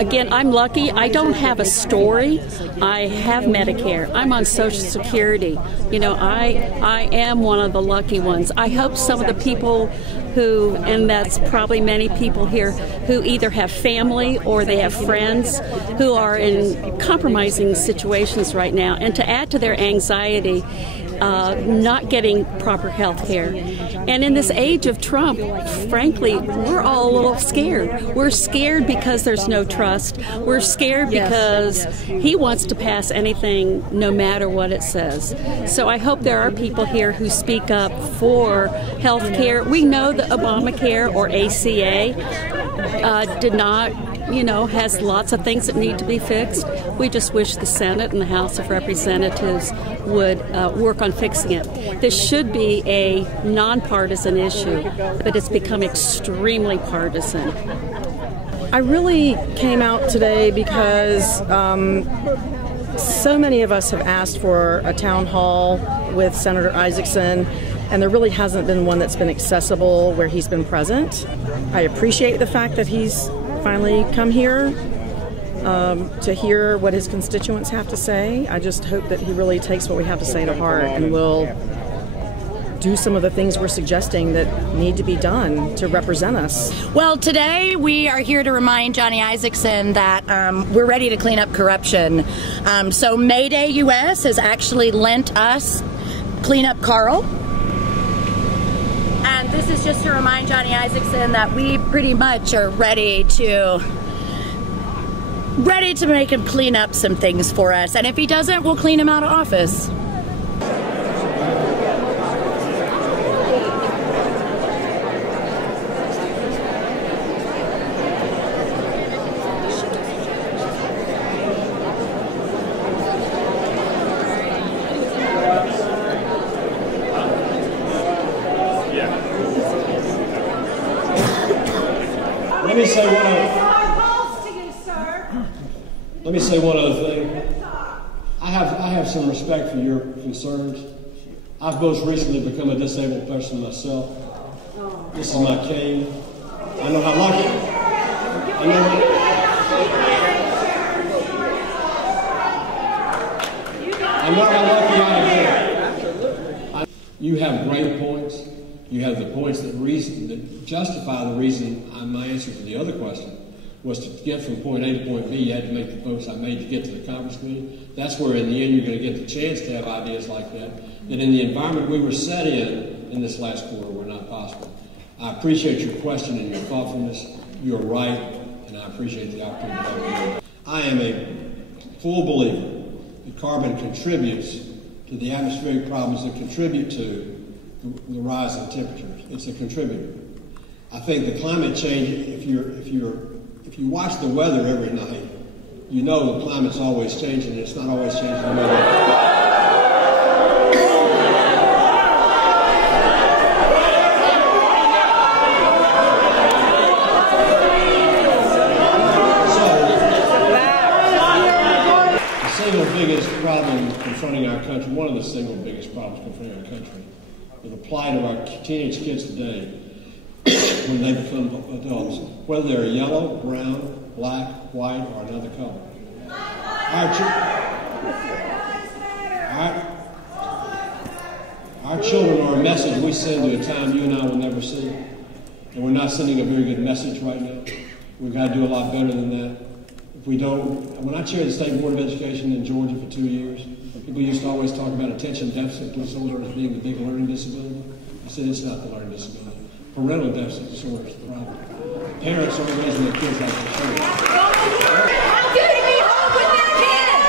Again, I'm lucky. I don't have a story. I have Medicare. I'm on Social Security. You know, I am one of the lucky ones. I hope some of the people who, and that's probably many people here, who either have family or they have friends who are in compromising situations right now, and to add to their anxiety, not getting proper health care. And in this age of Trump, frankly, we're all a little scared. We're scared because there's no trust. We're scared because he wants to pass anything no matter what it says. So I hope there are people here who speak up for health care. We know that Obamacare, or ACA, did not, you know, has lots of things that need to be fixed. We just wish the Senate and the House of Representatives would work on fixing it. This should be a nonpartisan issue, but it's become extremely partisan. I really came out today because so many of us have asked for a town hall with Senator Isakson, and there really hasn't been one that's been accessible where he's been present. I appreciate the fact that he's finally come here to hear what his constituents have to say. I just hope that he really takes what we have to say to heart and will do some of the things we're suggesting that need to be done to represent us. Well, today we are here to remind Johnny Isakson that we're ready to clean up corruption. So Mayday US has actually lent us Clean Up Carl. And this is just to remind Johnny Isakson that we pretty much are ready to make him clean up some things for us. And if he doesn't, we'll clean him out of office. Let me say one other thing. I have some respect for your concerns. I've most recently become a disabled person myself. This is my cane. I know how lucky. I know how lucky I am. You have great points. You have the points that justify the reason my answer to the other question was to get from point A to point B. You had to make the votes I made to get to the conference committee. That's where in the end you're going to get the chance to have ideas like that in the environment we were set in this last quarter were not possible. I appreciate your question and your thoughtfulness. You're right, and I appreciate the opportunity to help you. I am a full believer that carbon contributes to the atmospheric problems that contribute to the rise in temperatures. It's a contributor. I think the climate change, if you watch the weather every night, you know the climate's always changing, and it's not always changing the weather. The single biggest problem confronting our country, one of the single biggest problems confronting our country, is the plight of our teenage kids today when they become adults, whether they're yellow, brown, black, white, or another color. Our children are a message we send to a time you and I will never see. And we're not sending a very good message right now. We've got to do a lot better than that. If we don't, when I chaired the State Board of Education in Georgia for 2 years, people used to always talk about attention deficit disorder as being the big learning disability. I said it's not the learning disability. Parental deficit disorder is the problem. Parents aren't raising their kids like they should. How can they be home with their kids?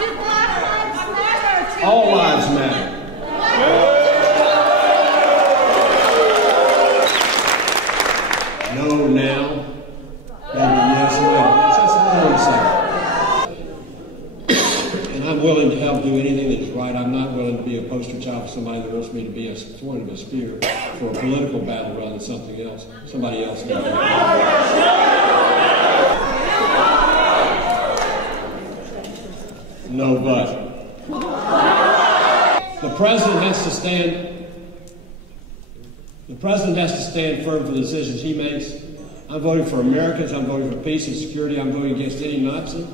Do Black Lives Matter? All lives matter. No, now. Maybe yes, no. It's just another second. And I'm willing to help do anything that is right. I'm not willing to be a poster child for somebody that wants me to be a point of a spear for a political battle rather than something else. Somebody else can do it. No, but. The president has to stand firm for the decisions he makes, I'm voting for Americans. I'm voting for peace and security. I'm voting against any Nazi,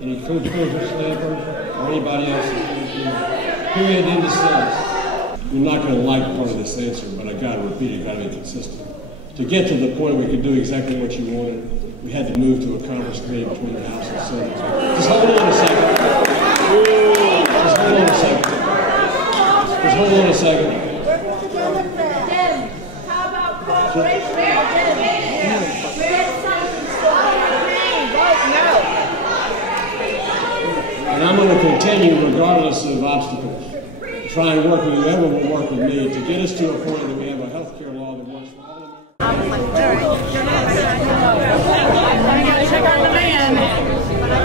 any Ku Klux Klan person, or anybody else. Period. End of sentence. You're not going to like part of this answer, but I got to repeat it. Got to be consistent. To get to the point we could do exactly what you wanted, we had to move to a conference committee between the House and Senate. Just hold on a second. Just hold on a second. Just hold on a second. How about cooperation? And I'm going to continue, regardless of obstacles, try and work with whoever will work with me to get us to a point that we have a health care law that works for all Americans.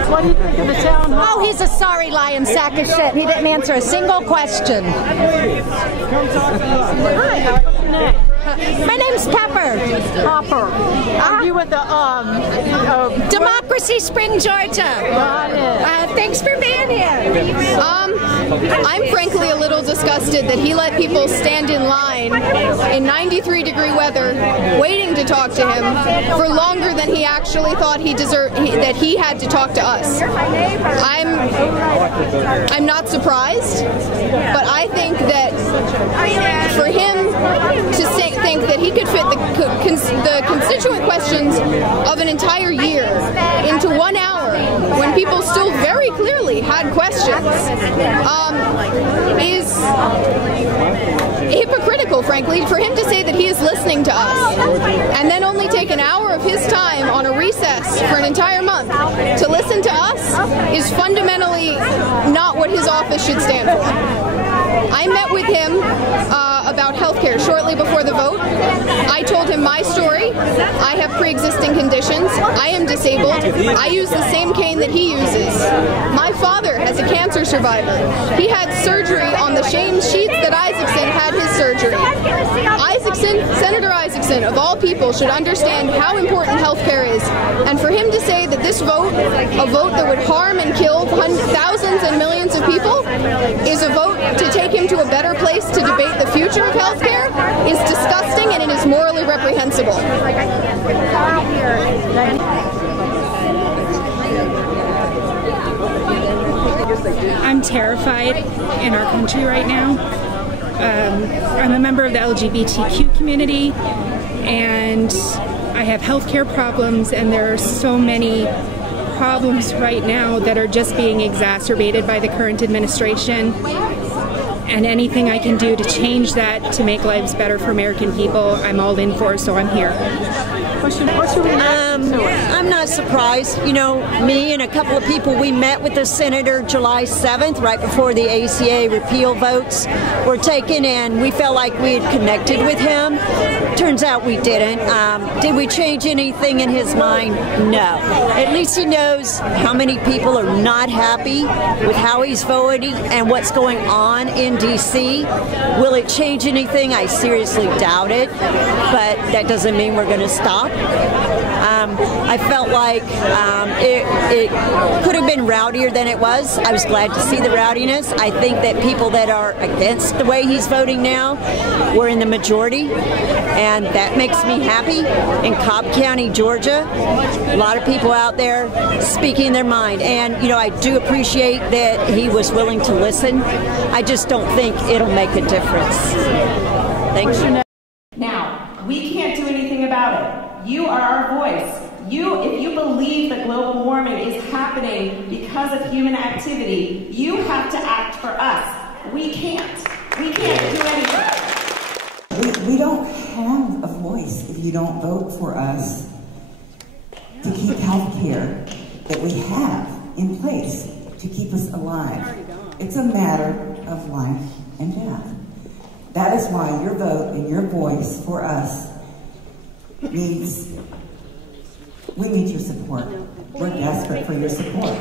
What do you think of the town hall? Oh, he's a sorry lying sack of shit. He didn't answer a single question. My name's Pepper. Hopper. Are you with the Democracy Spring, Georgia. Thanks for being here. I'm frankly a little disgusted that he let people stand in line in 93-degree weather waiting to talk to him for longer than he actually thought he deserved, that he had to talk to us. I'm not surprised, but I think that for him to think that he could fit the constituent questions of an entire year into 1 hour when people still very clearly had questions is hypocritical, frankly, for him to say that he is listening to us and then only take an hour of his time on a recess for an entire month to listen to us is fundamentally not what his office should stand for. I met with him about health care shortly before the vote. I told him my story. I have pre-existing conditions. I am disabled. I use the same cane that he uses. My father has a cancer survivor. He had surgery on the same sheets that Isakson had his surgery. Senator Isakson, of all people, should understand how important health care is. And for him to say that this vote, a vote that would harm and kill thousands and millions of people, is a vote to take him to a better place to debate the future of health care is disgusting and it is morally reprehensible. I'm terrified in our country right now. I'm a member of the LGBTQ community and I have healthcare problems, and there are so many problems right now that are just being exacerbated by the current administration. And anything I can do to change that, to make lives better for American people, I'm all in for, so I'm here. I'm not surprised. You know, me and a couple of people, we met with the senator July 7th, right before the ACA repeal votes were taken, and we felt like we had connected with him. Turns out we didn't. Did we change anything in his mind? No. At least he knows how many people are not happy with how he's voting and what's going on in D.C. Will it change anything? I seriously doubt it, but that doesn't mean we're going to stop. I felt like it could have been rowdier than it was. I was glad to see the rowdiness. I think that people that are against the way he's voting now were in the majority, and that makes me happy. In Cobb County, Georgia, a lot of people out there speaking their mind, and you know, I do appreciate that he was willing to listen. I just don't think it'll make a difference. Thanks. Now, we can't do anything about it. You are our voice. If you believe that global warming is happening because of human activity, you have to act for us. We can't. We can't do anything. We don't have a voice if you don't vote for us to keep health care that we have in place to keep us alive. It's a matter of life and death. That is why your vote and your voice for us we need your support. We're desperate for your support.